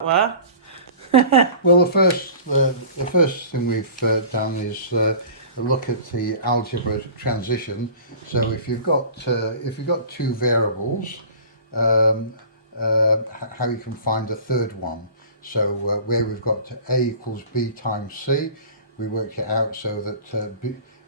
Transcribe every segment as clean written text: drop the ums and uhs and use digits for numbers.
What? Well, the first thing we've done is look at the algebra transition. So if you've got two variables, how you can find the third one. So where we've got a equals b times c, we worked it out so that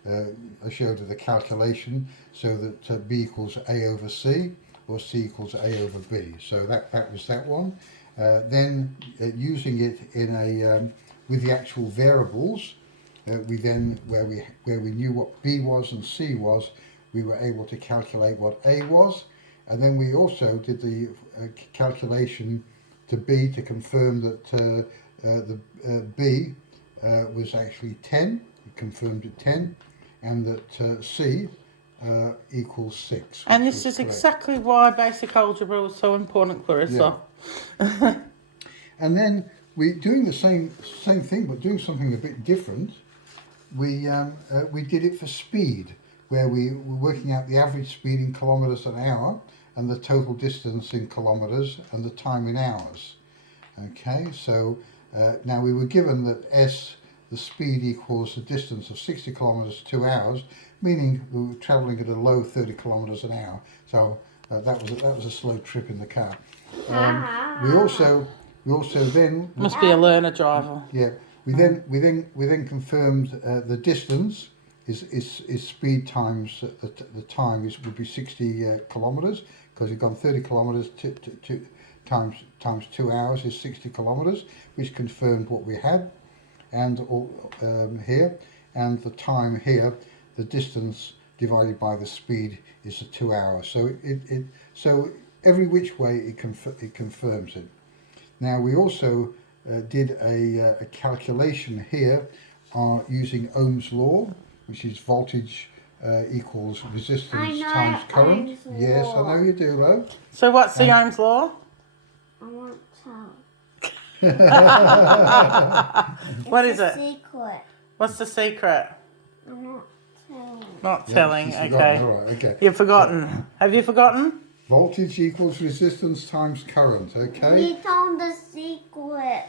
I showed you the calculation so that b equals a over c or c equals a over b. So that was that one. Then using it in a with the actual variables, we then where we knew what b was and c was, we were able to calculate what a was, and then we also did the calculation to b to confirm that the b was actually 10. It confirmed at 10, and that c equals 6. And this is correct. Exactly why basic algebra was so important, Clarissa. Yeah. And then we doing the same thing, but doing something a bit different. We did it for speed, where we were working out the average speed in kilometres an hour and the total distance in kilometres and the time in hours. Okay, so now we were given that the speed equals the distance of 60 kilometres 2 hours, meaning we were travelling at a low 30 kilometres an hour. So that was a slow trip in the car. We also then must be a learner driver. Yeah. We then confirmed the distance is speed times the time would be 60 kilometres, because you've gone 30 kilometres times 2 hours is 60 kilometres, which confirmed what we had, and here, and the time here, the distance divided by the speed is the 2 hours. So so every which way it confirms it. Now we also did a calculation here using Ohm's Law, which is voltage equals resistance times current. Yes, I know you do, Lo. So what's the Ohm's Law? I won't tell. What is it? Secret. What's the secret? I'm not telling. Not telling, okay. All right, okay. You've forgotten. Have you forgotten? Voltage equals resistance times current, okay? You told the secret.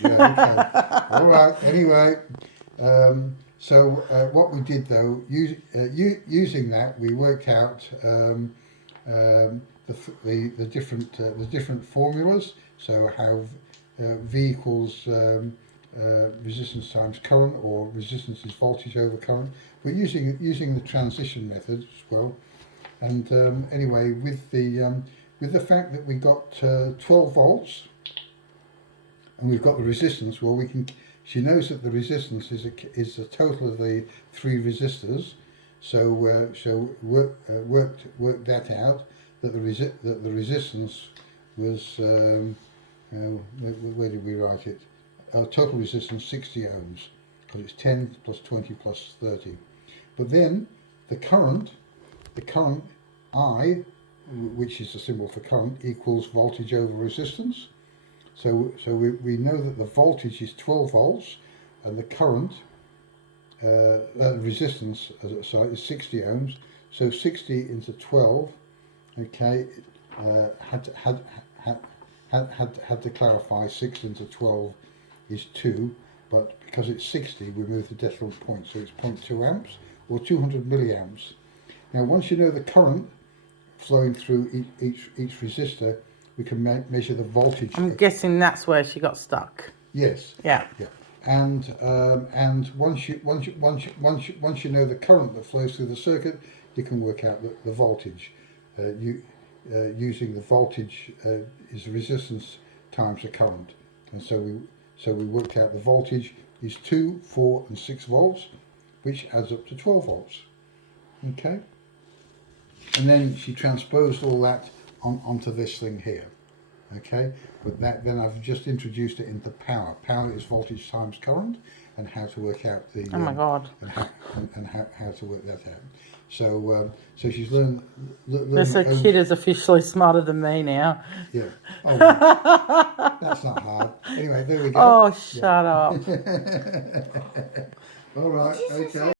Yeah, okay. All right, anyway. So what we did though, using that, we worked out the different formulas. So how V equals resistance times current, or resistance is voltage over current. We're using the transition method as well. And anyway, with the fact that we got 12 volts, and we've got the resistance, well, she knows that the resistance is the total of the 3 resistors. So worked that out, that the resistance was where did we write it? Total resistance 60 ohms, because it's 10 plus 20 plus 30. But then the current I, which is the symbol for current, equals voltage over resistance. So we know that the voltage is 12 volts, and the current resistance is 60 ohms. So 60 into 12, okay, had to clarify 6 into 12 is 2, but because it's 60, we move the decimal point, so it's 0.2 amps or 200 milliamps. Now, once you know the current flowing through each resistor, we can measure the voltage. I'm guessing that's where she got stuck. Yes. Yeah. Yeah. And once you know the current that flows through the circuit, you can work out the voltage. Using the voltage is resistance times the current, and so we worked out the voltage is 2, 4, and 6 volts, which adds up to 12 volts. Okay. And then she transposed all that onto this thing here. Okay, but then I've just introduced it into power. Power is voltage times current, and how to work out the. Oh my God. And how to work that out. So so she's learned. This kid is officially smarter than me now. Yeah. Oh, well, that's not hard. Anyway, there we go. Oh, shut up. All right. Okay.